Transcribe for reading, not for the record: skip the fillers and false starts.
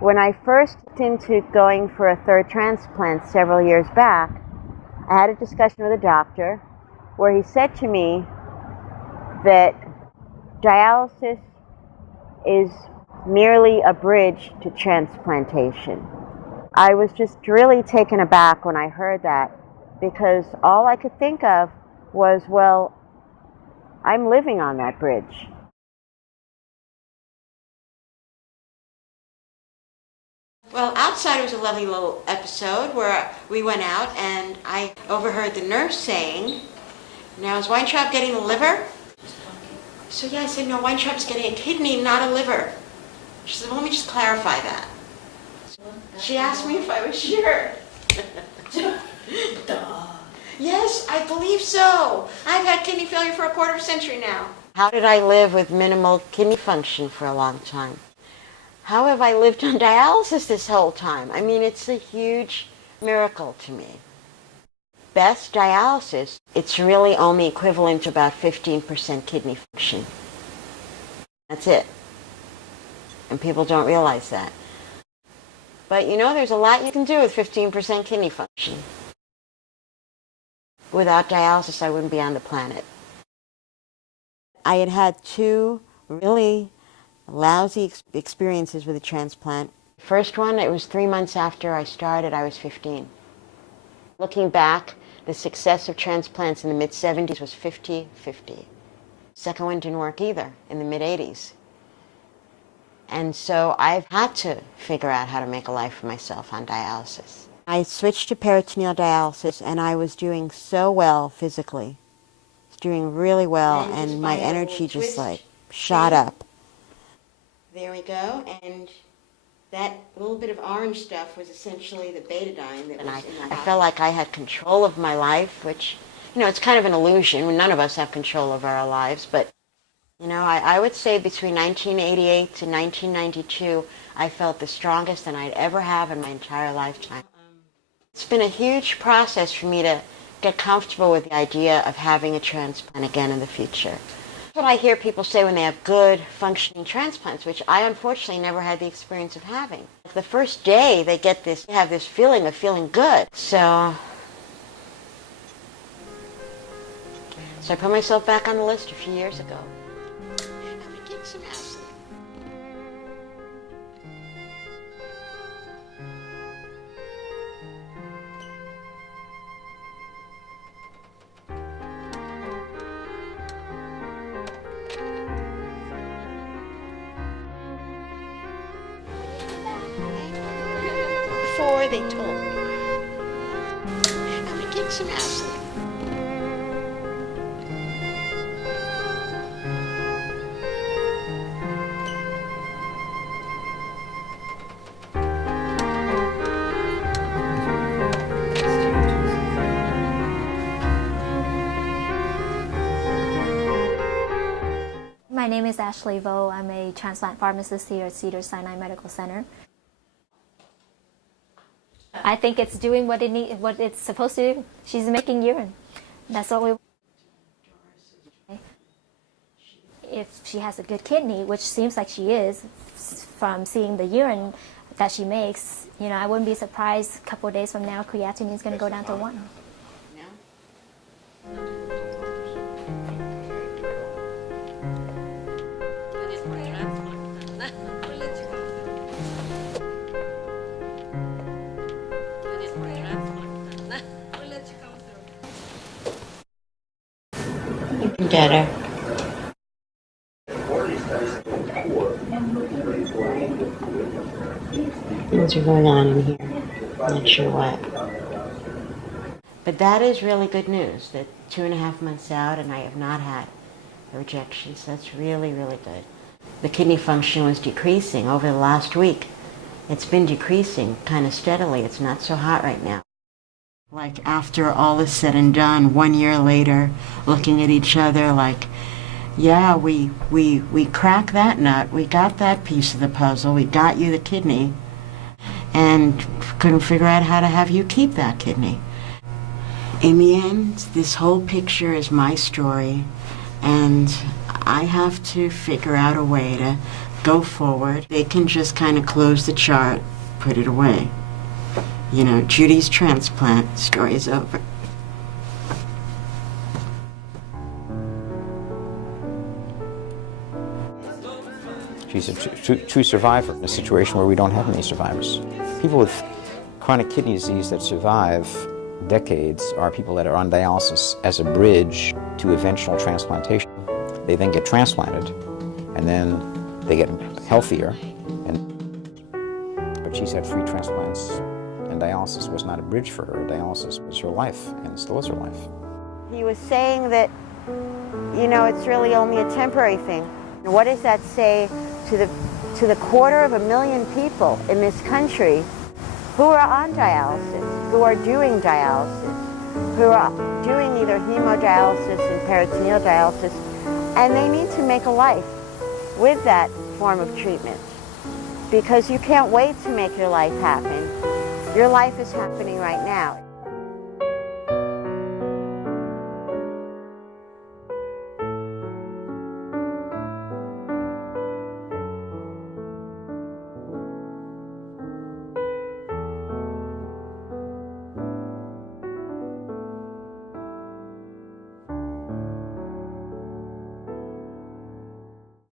When I first looked into going for a third transplant several years back, I had a discussion with a doctor where he said to me that dialysis is merely a bridge to transplantation. I was just really taken aback when I heard that, because all I could think of was, well, I'm living on that bridge. Well, outside was a lovely little episode where we went out and I overheard the nurse saying, "Now is Weintraub getting the liver?" So yeah, I said, "No, Weintraub's getting a kidney, not a liver." She said, "Well, let me just clarify that." She asked me if I was sure. Yes, I believe so. I've had kidney failure for a quarter of a century now. How did I live with minimal kidney function for a long time? How have I lived on dialysis this whole time? I mean, it's a huge miracle to me. Best dialysis, it's really only equivalent to about 15% kidney function. That's it. And people don't realize that. But you know, there's a lot you can do with 15% kidney function. Without dialysis, I wouldn't be on the planet. I had had two really lousy experiences with a transplant. First one, it was 3 months after I started. I was 15. Looking back, the success of transplants in the mid-70s was 50-50. Second one didn't work either in the mid-80s. And so I've had to figure out how to make a life for myself on dialysis. I switched to peritoneal dialysis, and I was doing so well physically. I was doing really well, and my energy just like shot up. There we go, and that little bit of orange stuff was essentially the betadine that was in the I felt like I had control of my life, which, you know, it's kind of an illusion. None of us have control over our lives, but, you know, I would say between 1988 to 1992, I felt the strongest than I'd ever have in my entire lifetime. It's been a huge process for me to get comfortable with the idea of having a transplant again in the future. That's what I hear people say when they have good, functioning transplants, which I unfortunately never had the experience of having. The first day they have this feeling of feeling good. So I put myself back on the list a few years ago. I'm gonna kick some ass. Before they told me, I'm gonna kick some ass. My name is Ashley Vo. I'm a transplant pharmacist here at Cedars-Sinai Medical Center. I think it's doing what it's supposed to do. She's making urine. That's what we want. If she has a good kidney, which seems like she is from seeing the urine that she makes, you know, I wouldn't be surprised a couple of days from now creatinine is going to go down to 1. You can get her. Things are going on in here. I'm not sure what. But that is really good news, that 2.5 months out and I have not had a rejection. So that's really, really good. The kidney function was decreasing over the last week. It's been decreasing kind of steadily. It's not so hot right now. Like after all is said and done, 1 year later, looking at each other like, yeah, we cracked that nut. We got that piece of the puzzle. We got you the kidney. And couldn't figure out how to have you keep that kidney. In the end, this whole picture is my story. And I have to figure out a way to go forward. They can just kind of close the chart, put it away. You know, Judy's transplant story is over. She's a true survivor in a situation where we don't have many survivors. People with chronic kidney disease that survive decades are people that are on dialysis as a bridge to eventual transplantation. They then get transplanted, and then they get healthier. But she's had 3 transplants, and dialysis was not a bridge for her. Dialysis was her life, and it still is her life. He was saying that, you know, it's really only a temporary thing. What does that say to the 250,000 people in this country who are on dialysis, who are doing dialysis, who are doing either hemodialysis and peritoneal dialysis, and they need to make a life with that form of treatment, because you can't wait to make your life happen. Your life is happening right now.